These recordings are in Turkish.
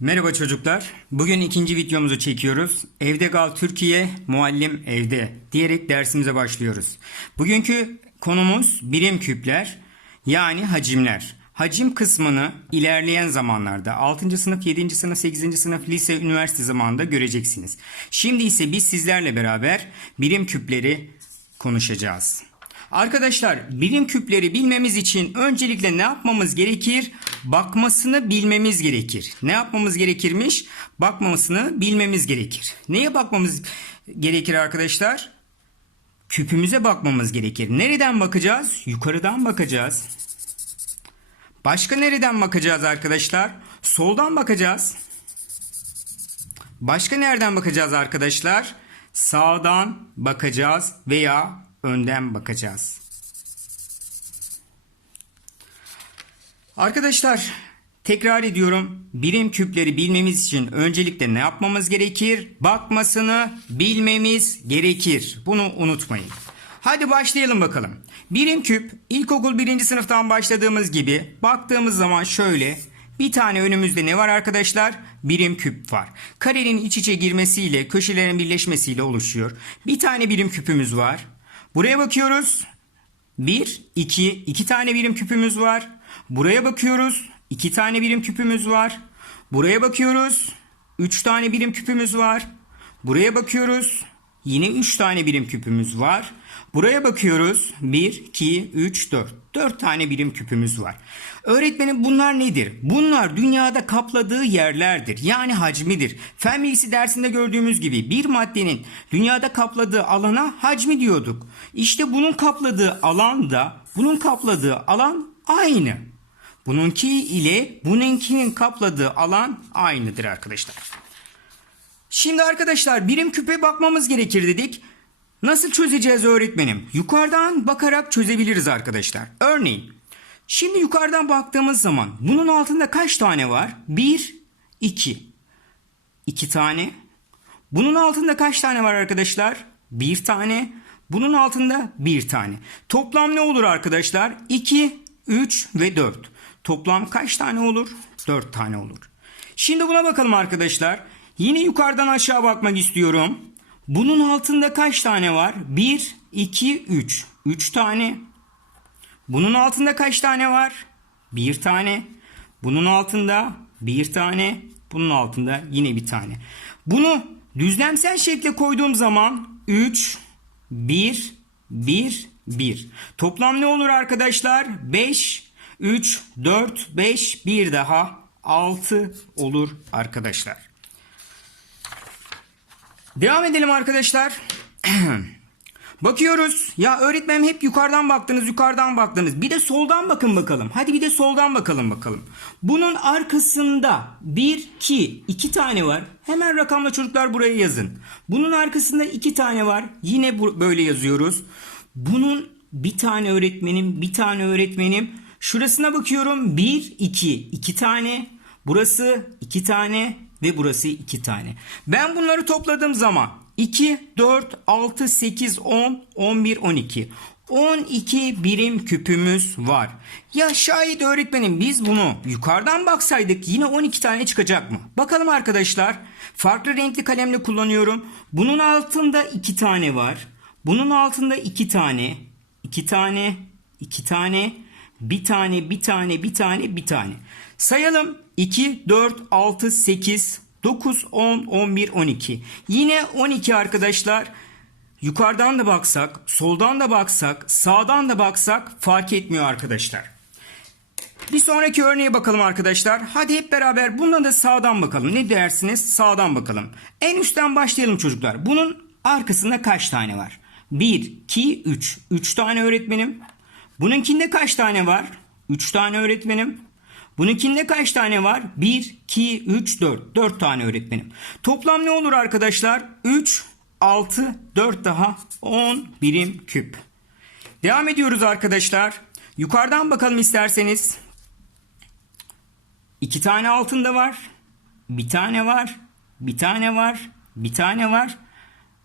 Merhaba çocuklar. Bugün ikinci videomuzu çekiyoruz. Evde kal Türkiye, muallim evde diyerek dersimize başlıyoruz. Bugünkü konumuz birim küpler yani hacimler. Hacim kısmını ilerleyen zamanlarda 6. sınıf, 7. sınıf, 8. sınıf, lise, üniversite zamanında göreceksiniz. Şimdi ise biz sizlerle beraber birim küpleri konuşacağız. Arkadaşlar birim küpleri bilmemiz için öncelikle ne yapmamız gerekir? Bakmasını bilmemiz gerekir. Ne yapmamız gerekirmiş? Bakmasını bilmemiz gerekir. Neye bakmamız gerekir arkadaşlar? Küpümüze bakmamız gerekir. Nereden bakacağız? Yukarıdan bakacağız. Başka nereden bakacağız arkadaşlar? Soldan bakacağız. Başka nereden bakacağız arkadaşlar? Sağdan bakacağız veya önden bakacağız. Arkadaşlar tekrar ediyorum. Birim küpleri bilmemiz için öncelikle ne yapmamız gerekir? Bakmasını bilmemiz gerekir. Bunu unutmayın. Hadi başlayalım bakalım. Birim küp ilkokul birinci sınıftan başladığımız gibi baktığımız zaman şöyle bir tane önümüzde ne var arkadaşlar? Birim küp var. Karenin iç içe girmesiyle köşelerin birleşmesiyle oluşuyor. Bir tane birim küpümüz var. Buraya bakıyoruz. 1, 2, 2 tane birim küpümüz var. Buraya bakıyoruz. 2 tane birim küpümüz var. Buraya bakıyoruz. 3 tane birim küpümüz var. Buraya bakıyoruz. Yine 3 tane birim küpümüz var. Buraya bakıyoruz. 1, 2, 3, 4. 4 tane birim küpümüz var. Öğretmenim bunlar nedir? Bunlar dünyada kapladığı yerlerdir. Yani hacmidir. Fen bilgisi dersinde gördüğümüz gibi bir maddenin dünyada kapladığı alana hacmi diyorduk. İşte bunun kapladığı alan da bunun kapladığı alan aynı. Bununki ile bununkinin kapladığı alan aynıdır arkadaşlar. Şimdi arkadaşlar birim küpe bakmamız gerekir dedik. Nasıl çözeceğiz öğretmenim? Yukarıdan bakarak çözebiliriz arkadaşlar. Örneğin şimdi yukarıdan baktığımız zaman bunun altında kaç tane var? 1, 2. 2 tane. Bunun altında kaç tane var arkadaşlar? 1 tane. Bunun altında 1 tane. Toplam ne olur arkadaşlar? 2, 3 ve 4. Toplam kaç tane olur? 4 tane olur. Şimdi buna bakalım arkadaşlar. Yine yukarıdan aşağı bakmak istiyorum. Bunun altında kaç tane var? 1, 2, 3. 3 tane. Bunun altında kaç tane var? 1 tane. Bunun altında 1 tane. Bunun altında yine bir tane. Bunu düzlemsel şekle koyduğum zaman 3, 1, 1, 1. Toplam ne olur arkadaşlar? 5, 3, 4, 5, bir daha 6 olur arkadaşlar. Devam edelim arkadaşlar. Bakıyoruz. Ya öğretmenim hep yukarıdan baktınız, yukarıdan baktınız. Bir de soldan bakın bakalım. Hadi bir de soldan bakalım bakalım. Bunun arkasında 1, 2, 2 tane var. Hemen rakamla çocuklar buraya yazın. Bunun arkasında 2 tane var. Yine bu, böyle yazıyoruz. Bunun bir tane öğretmenim, bir tane öğretmenim. Şurasına bakıyorum. 1, 2, 2 tane. Burası 2 tane ve burası 2 tane. Ben bunları topladığım zaman 2, 4, 6, 8, 10, 11, 12. 12 birim küpümüz var. Ya şayet öğretmenim biz bunu yukarıdan baksaydık yine 12 tane çıkacak mı? Bakalım arkadaşlar. Farklı renkli kalemle kullanıyorum. Bunun altında 2 tane var. Bunun altında 2 tane. 2 tane. 2 tane. Bir tane, bir tane, bir tane, bir tane. Sayalım. 2, 4, 6, 8, 9, 10, 11, 12. Yine 12 arkadaşlar. Yukarıdan da baksak, soldan da baksak, sağdan da baksak fark etmiyor arkadaşlar. Bir sonraki örneğe bakalım arkadaşlar. Hadi hep beraber bundan da sağdan bakalım. Ne dersiniz? Sağdan bakalım. En üstten başlayalım çocuklar. Bunun arkasında kaç tane var? 1, 2, 3. 3 tane öğretmenim. Bununkinde kaç tane var? 3 tane öğretmenim. Bununkinde kaç tane var? 1, 2, 3, 4. 4 tane öğretmenim. Toplam ne olur arkadaşlar? 3, 6, 4 daha 10 birim küp. Devam ediyoruz arkadaşlar. Yukarıdan bakalım isterseniz. 2 tane altında var. Bir tane var. Bir tane var. Bir tane var.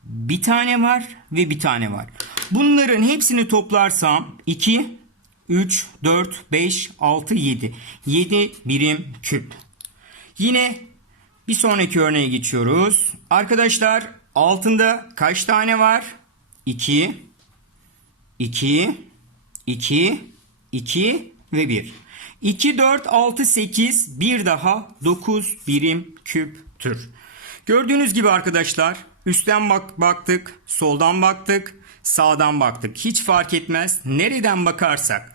Bir tane var ve bir tane var. Bunların hepsini toplarsam 2, 3, 4, 5, 6, 7. 7 birim küp. Yine Bir sonraki örneğe geçiyoruz. Arkadaşlar altında kaç tane var? 2, 2, 2, 2 ve 1. 2, 4, 6, 8, bir daha 9 birim küptür. Gördüğünüz gibi arkadaşlar üstten bak baktık, soldan baktık, sağdan baktık. Hiç fark etmez nereden bakarsak.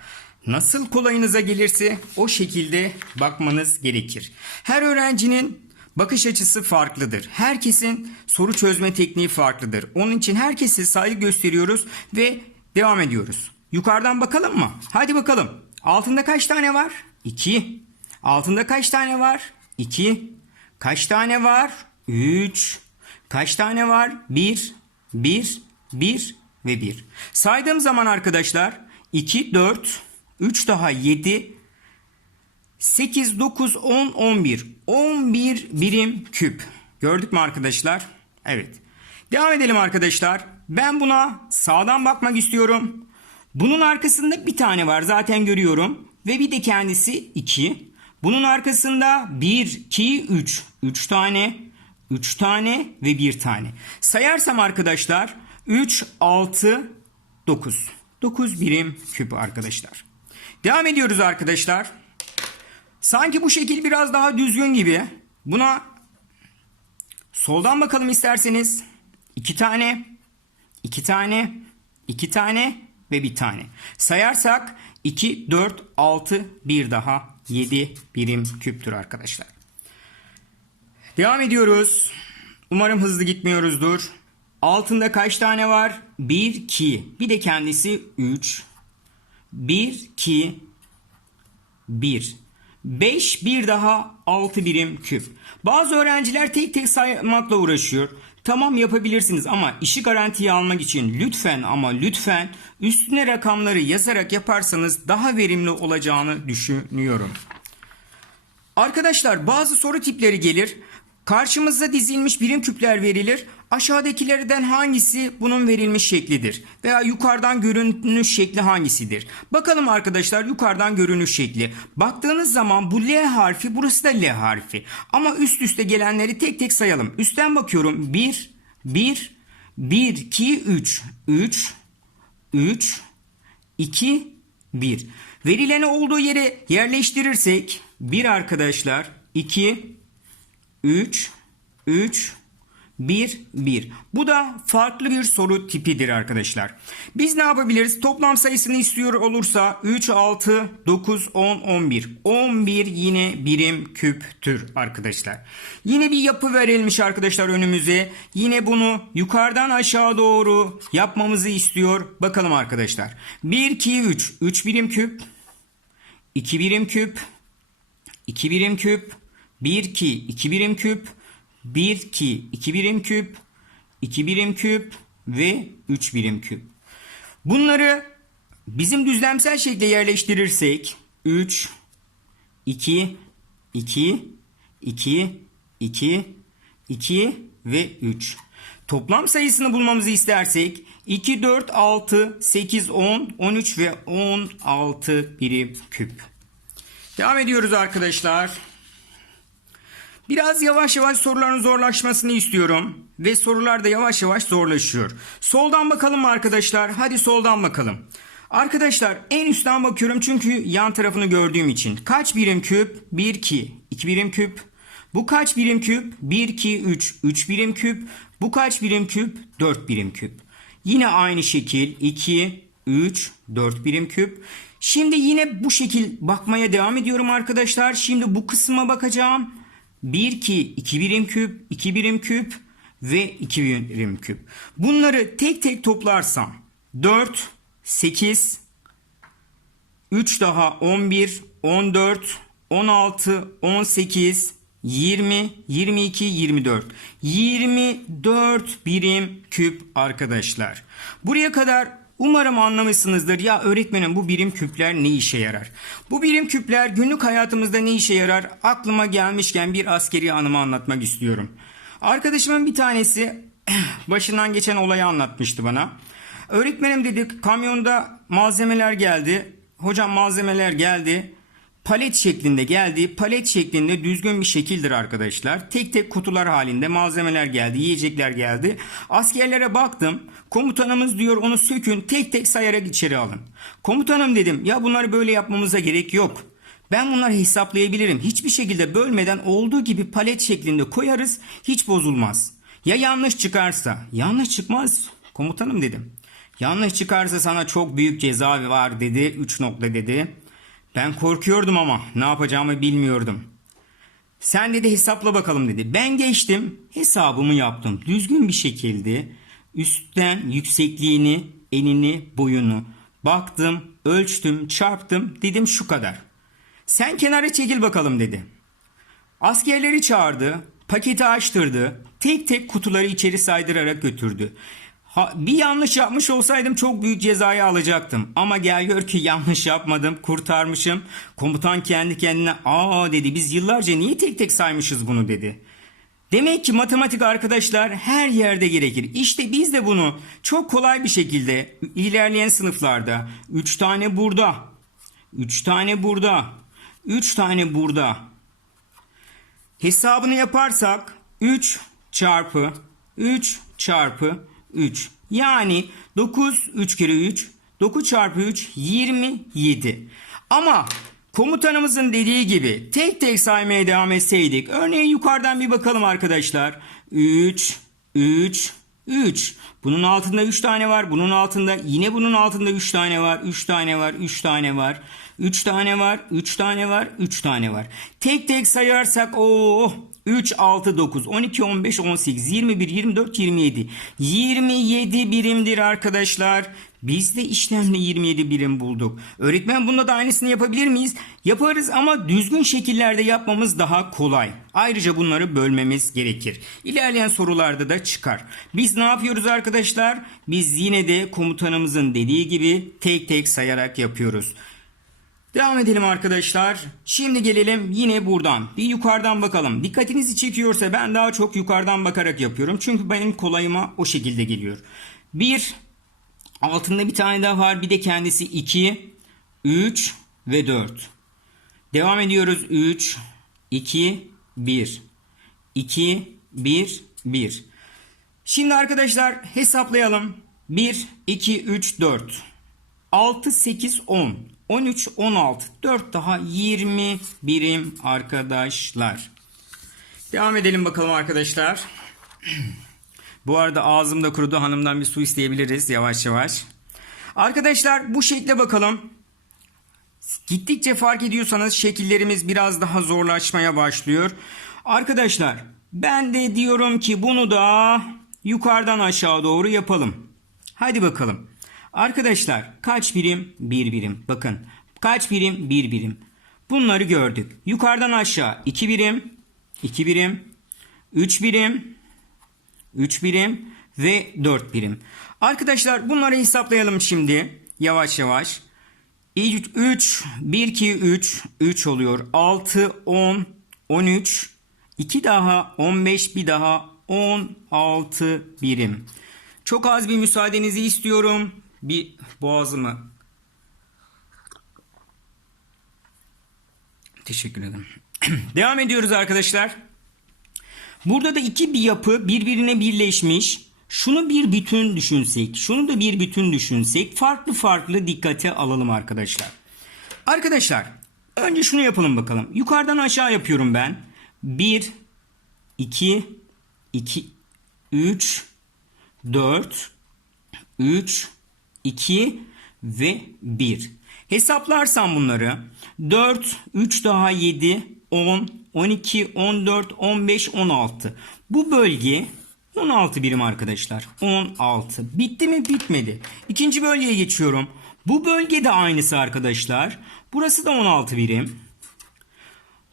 Nasıl kolayınıza gelirse o şekilde bakmanız gerekir. Her öğrencinin bakış açısı farklıdır. Herkesin soru çözme tekniği farklıdır. Onun için herkese saygı gösteriyoruz ve devam ediyoruz. Yukarıdan bakalım mı? Hadi bakalım. Altında kaç tane var? 2. Altında kaç tane var? 2. Kaç tane var? 3. Kaç tane var? 1. 1. 1 ve 1. Saydığım zaman arkadaşlar 2, 4, 3 daha 7, 8, 9, 10, 11. 11 birim küp. Gördük mü arkadaşlar? Evet. Devam edelim arkadaşlar. Ben buna sağdan bakmak istiyorum. Bunun arkasında bir tane var zaten görüyorum. Ve bir de kendisi 2. Bunun arkasında 1, 2, 3. 3 tane, 3 tane ve 1 tane. Sayarsam arkadaşlar 3, 6, 9. 9 birim küp arkadaşlar. Devam ediyoruz arkadaşlar. Sanki bu şekil biraz daha düzgün gibi. Buna soldan bakalım isterseniz. İki tane, iki tane, iki tane ve bir tane. Sayarsak 2, 4, 6, bir daha 7 birim küptür arkadaşlar. Devam ediyoruz. Umarım hızlı gitmiyoruzdur. Altında kaç tane var? 1, 2. Bir de kendisi 3. 1, 2, 1. 5 bir daha 6 birim küp. Bazı öğrenciler tek tek saymakla uğraşıyor. Tamam yapabilirsiniz ama işi garantiye almak için lütfen ama lütfen üstüne rakamları yazarak yaparsanız daha verimli olacağını düşünüyorum. Arkadaşlar bazı soru tipleri gelir. Karşımıza dizilmiş birim küpler verilir. Aşağıdakilerden hangisi bunun verilmiş şeklidir? Veya yukarıdan görünüş şekli hangisidir? Bakalım arkadaşlar yukarıdan görünüş şekli. Baktığınız zaman bu L harfi burası da L harfi. Ama üst üste gelenleri tek tek sayalım. Üstten bakıyorum. 1, 1, 1, 2, 3, 3, 3, 2, 1. Verileni olduğu yere yerleştirirsek 1 arkadaşlar 2, 3, 3, 1, 1. Bu da farklı bir soru tipidir arkadaşlar. Biz ne yapabiliriz? Toplam sayısını istiyor olursa 3, 6, 9, 10, 11. 11 yine birim küptür arkadaşlar. Yine bir yapı verilmiş arkadaşlar önümüze. Yine bunu yukarıdan aşağı doğru yapmamızı istiyor. Bakalım arkadaşlar. 1, 2, 3. 3 birim küp. 2 birim küp. 2 birim küp. 1, 2, 2 birim küp. 1, 2, 2 birim küp, 2 birim küp ve 3 birim küp. Bunları bizim düzlemsel şekilde yerleştirirsek 3, 2, 2, 2, 2, 2 ve 3. Toplam sayısını bulmamızı istersek 2, 4, 6, 8, 10, 13 ve 16 birim küp. Devam ediyoruz arkadaşlar. Biraz yavaş yavaş soruların zorlaşmasını istiyorum. Ve sorular da yavaş yavaş zorlaşıyor. Soldan bakalım arkadaşlar? Hadi soldan bakalım. Arkadaşlar en üstten bakıyorum çünkü yan tarafını gördüğüm için. Kaç birim küp? 1, 2. 2 birim küp. Bu kaç birim küp? 1, 2, 3. 3 birim küp. Bu kaç birim küp? 4 birim küp. Yine aynı şekil 2, 3, 4 birim küp. Şimdi yine bu şekil bakmaya devam ediyorum arkadaşlar. Şimdi bu kısma bakacağım. 1, 2, 2 birim küp, 2 birim küp ve 2 birim küp. Bunları tek tek toplarsam 4, 8, 3 daha 11, 14, 16, 18, 20, 22, 24. 24 birim küp arkadaşlar. Buraya kadar Umarım anlamışsınızdır. Ya öğretmenim bu birim küpler ne işe yarar? Bu birim küpler günlük hayatımızda ne işe yarar? Aklıma gelmişken bir askeri anımı anlatmak istiyorum. Arkadaşımın bir tanesi başından geçen olayı anlatmıştı bana. Öğretmenim dedik kamyonda malzemeler geldi. Hocam malzemeler geldi. Palet şeklinde geldi. Palet şeklinde düzgün bir şekildir arkadaşlar. Tek tek kutular halinde malzemeler geldi, yiyecekler geldi. Askerlere baktım. Komutanımız diyor onu sökün tek tek sayarak içeri alın. Komutanım dedim ya bunları böyle yapmamıza gerek yok. Ben bunları hesaplayabilirim. Hiçbir şekilde bölmeden olduğu gibi palet şeklinde koyarız. Hiç bozulmaz. Ya yanlış çıkarsa? Yanlış çıkmaz komutanım dedim. Yanlış çıkarsa sana çok büyük ceza var dedi. 3 nokta dedi. Ben korkuyordum ama ne yapacağımı bilmiyordum. Sen dedi hesapla bakalım dedi. Ben geçtim hesabımı yaptım. Düzgün bir şekilde üstten yüksekliğini, enini, boyunu baktım, ölçtüm, çarptım. Dedim şu kadar. Sen kenara çekil bakalım dedi. Askerleri çağırdı, paketi açtırdı, tek tek kutuları içeri saydırarak götürdü. Ha, bir yanlış yapmış olsaydım çok büyük cezayı alacaktım. Ama gel gör ki yanlış yapmadım, kurtarmışım. Komutan kendi kendine aa dedi biz yıllarca niye tek tek saymışız bunu dedi. Demek ki matematik arkadaşlar her yerde gerekir. İşte biz de bunu çok kolay bir şekilde ilerleyen sınıflarda 3 tane burada, 3 tane burada, 3 tane burada. Hesabını yaparsak 3 çarpı 3 çarpı 3. Yani 9 3 kere 3 9 çarpı 3 27. Ama komutanımızın dediği gibi tek tek saymaya devam etseydik. Örneğin yukarıdan bir bakalım arkadaşlar. 3 3 3. Bunun altında 3 tane var. Bunun altında yine bunun altında 3 tane var. 3 tane var. 3 tane var. 3 tane var. 3 tane var. 3 tane var. Tek tek sayarsak o 3 6 9 12 15 18 21 24 27. 27 birimdir arkadaşlar. Biz de işlemle 27 birim bulduk. Öğretmen bunda da aynısını yapabilir miyiz? Yaparız ama düzgün şekillerde yapmamız daha kolay. Ayrıca bunları bölmemiz gerekir. İlerleyen sorularda da çıkar. Biz ne yapıyoruz arkadaşlar? Biz yine de komutanımızın dediği gibi tek tek sayarak yapıyoruz. Devam edelim arkadaşlar. Şimdi gelelim yine buradan. Bir yukarıdan bakalım. Dikkatinizi çekiyorsa ben daha çok yukarıdan bakarak yapıyorum. Çünkü benim kolayıma o şekilde geliyor. Bir, altında bir tane daha var. Bir de kendisi 2, 3 ve 4. Devam ediyoruz. 3, 2, 1. 2, 1, 1. Şimdi arkadaşlar hesaplayalım. 1, 2, 3, 4. 6, 8, 10. 13, 16. 4 daha 20 birim arkadaşlar. Devam edelim bakalım arkadaşlar. Bu arada ağzımda kurudu hanımdan bir su isteyebiliriz yavaş yavaş. Arkadaşlar bu şekle bakalım. Gittikçe fark ediyorsanız şekillerimiz biraz daha zorlaşmaya başlıyor. Arkadaşlar ben de diyorum ki bunu da yukarıdan aşağı doğru yapalım. Hadi bakalım. Arkadaşlar kaç birim? Bir birim. Bakın kaç birim? Bir birim. Bunları gördük. Yukarıdan aşağı 2 birim, 2 birim, 3 birim, 3 birim ve 4 birim. Arkadaşlar bunları hesaplayalım şimdi. Yavaş yavaş. 3, 1, 2, 3, 3 oluyor. 6, 10, 13, 2 daha 15, bir daha 16 birim. Çok az bir müsaadenizi istiyorum. Bir boğazımı Teşekkür ederim. Devam ediyoruz arkadaşlar. Burada da iki bir yapı birbirine birleşmiş. Şunu bir bütün düşünsek, şunu da bir bütün düşünsek farklı farklı dikkate alalım arkadaşlar. Arkadaşlar önce şunu yapalım bakalım. Yukarıdan aşağı yapıyorum ben. 1, 2, 2, 3, 4, 3, 2 ve 1. Hesaplarsam bunları 4, 3 daha 7, 10, 12, 14, 15, 16. Bu bölge 16 birim arkadaşlar. 16. Bitti mi? Bitmedi. İkinci bölgeye geçiyorum. Bu bölge de aynısı arkadaşlar. Burası da 16 birim.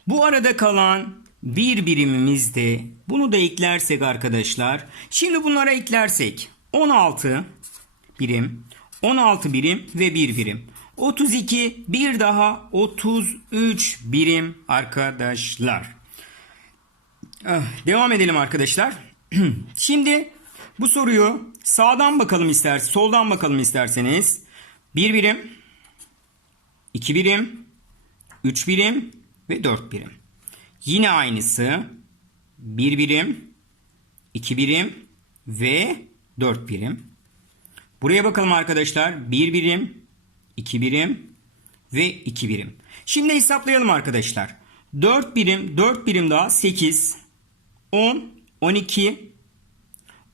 Bu arada kalan bir birimimiz de bunu da eklersek arkadaşlar. Şimdi bunlara eklersek 16 birim, 16 birim ve 1 birim. 32 bir daha 33 birim arkadaşlar. Ah, Devam edelim arkadaşlar. Şimdi bu soruyu sağdan bakalım ister, soldan bakalım isterseniz. 1 birim, 2 birim, 3 birim ve 4 birim. Yine aynısı 1 birim, 2 birim ve 4 birim. Buraya bakalım arkadaşlar. 1 birim, 2 birim ve 2 birim. Şimdi hesaplayalım arkadaşlar. 4 birim, 4 birim daha 8, 10, 12,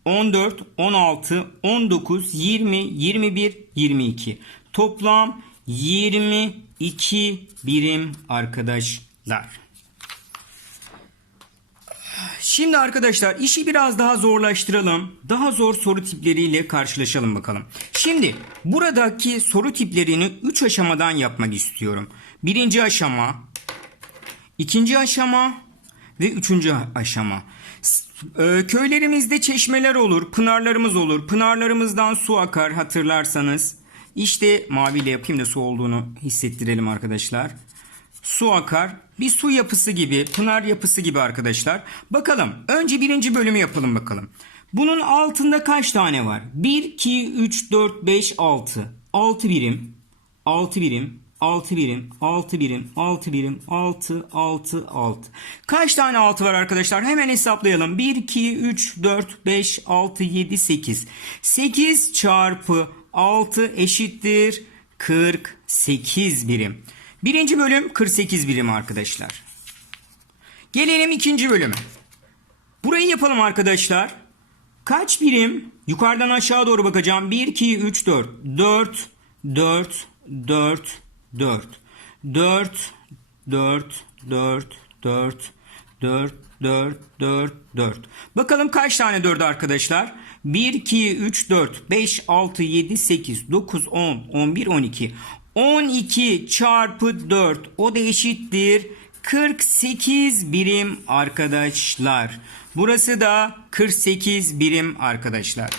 14, 16, 19, 20, 21, 22. Toplam 22 birim arkadaşlar. Şimdi arkadaşlar işi biraz daha zorlaştıralım. Daha zor soru tipleriyle karşılaşalım bakalım. Şimdi buradaki soru tiplerini 3 aşamadan yapmak istiyorum. Birinci aşama, ikinci aşama ve üçüncü aşama. E, köylerimizde çeşmeler olur, pınarlarımız olur. Pınarlarımızdan su akar hatırlarsanız. İşte maviyle yapayım da su olduğunu hissettirelim arkadaşlar. Su akar. Bir su yapısı gibi, pınar yapısı gibi arkadaşlar. Bakalım. Önce birinci bölümü yapalım bakalım. Bunun altında kaç tane var? 1, 2, 3, 4, 5, 6. 6 birim. 6 birim. 6 birim, 6 birim, 6 birim, 6, 6, 6. Kaç tane 6 var arkadaşlar? Hemen hesaplayalım. 1, 2, 3, 4, 5, 6, 7, 8. 8 çarpı 6 eşittir 48 birim. Birinci bölüm 48 birim arkadaşlar. Gelelim ikinci bölüme. Burayı yapalım arkadaşlar. Kaç birim? Yukarıdan aşağı doğru bakacağım. 1, 2, 3, 4. 4, 4, 4, 4. 4, 4, 4, 4, 4, 4, 4, 4. Bakalım kaç tane 4 arkadaşlar? 1, 2, 3, 4, 5, 6, 7, 8, 9, 10, 11, 12. 12 çarpı 4 o da eşittir 48 birim arkadaşlar. Burası da 48 birim arkadaşlar.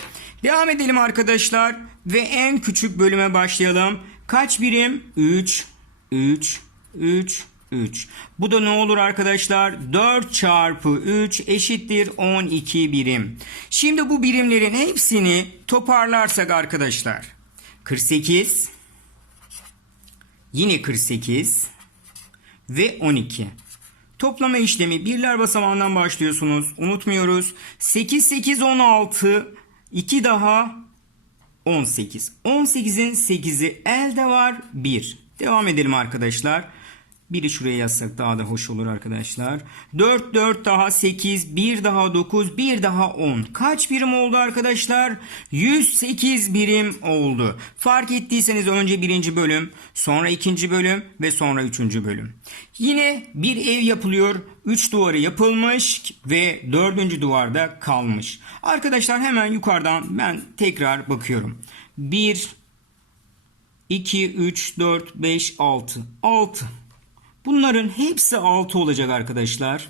Devam edelim arkadaşlar ve en küçük bölüme başlayalım. Kaç birim? 3, 3, 3, 3. Bu da ne olur arkadaşlar? 4 çarpı 3 eşittir 12 birim. Şimdi bu birimlerin hepsini toparlarsak arkadaşlar. 48, yine 48 ve 12. Toplama işlemi birler basamağından başlıyorsunuz. Unutmuyoruz. 8, 8, 16, 2 daha 18. 18'in 8'i elde var 1. Devam edelim arkadaşlar. Biri şuraya yazsak daha da hoş olur arkadaşlar. 4, 4 daha 8, 1 daha 9, 1 daha 10. Kaç birim oldu arkadaşlar? 108 birim oldu. Fark ettiyseniz önce birinci bölüm, sonra ikinci bölüm ve sonra üçüncü bölüm. Yine bir ev yapılıyor. 3 duvarı yapılmış ve dördüncü duvarda kalmış. Arkadaşlar hemen yukarıdan ben tekrar bakıyorum. 1, 2, 3, 4, 5, 6. 6. Bunların hepsi 6 olacak arkadaşlar.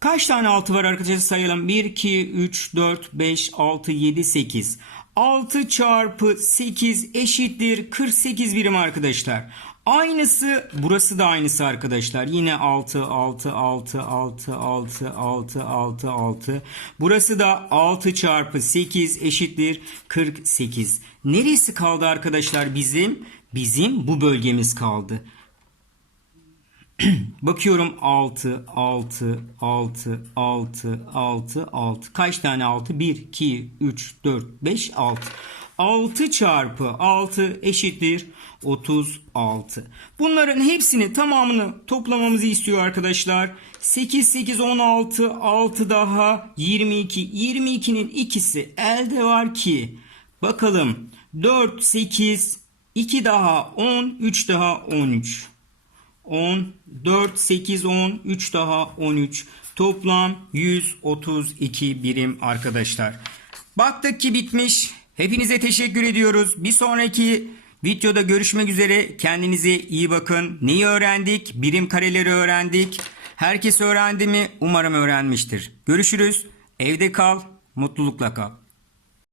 Kaç tane 6 var arkadaşlar sayalım. 1, 2, 3, 4, 5, 6, 7, 8. 6 çarpı 8 eşittir 48 birim arkadaşlar. Aynısı burası da aynısı arkadaşlar. Yine 6 6 6 6 6 6 6 6. Burası da 6 çarpı 8 eşittir 48. Neresi kaldı arkadaşlar bizim? Bizim bu bölgemiz kaldı. Bakıyorum 6, 6, 6, 6, 6, 6. Kaç tane 6? 1, 2, 3, 4, 5, 6. 6 çarpı 6 eşittir 36. Bunların hepsini tamamını toplamamızı istiyor arkadaşlar. 8, 8, 16, 6 daha 22. 22'nin ikisi elde var ki bakalım 4, 8, 2 daha 10, 3 daha 13. 10, 4, 8, 10, 3 daha 13. Toplam 132 birim arkadaşlar. Baktık ki bitmiş. Hepinize teşekkür ediyoruz. Bir sonraki videoda görüşmek üzere. Kendinize iyi bakın. Neyi öğrendik? Birim kareleri öğrendik. Herkes öğrendi mi? Umarım öğrenmiştir. Görüşürüz. Evde kal, mutlulukla kal.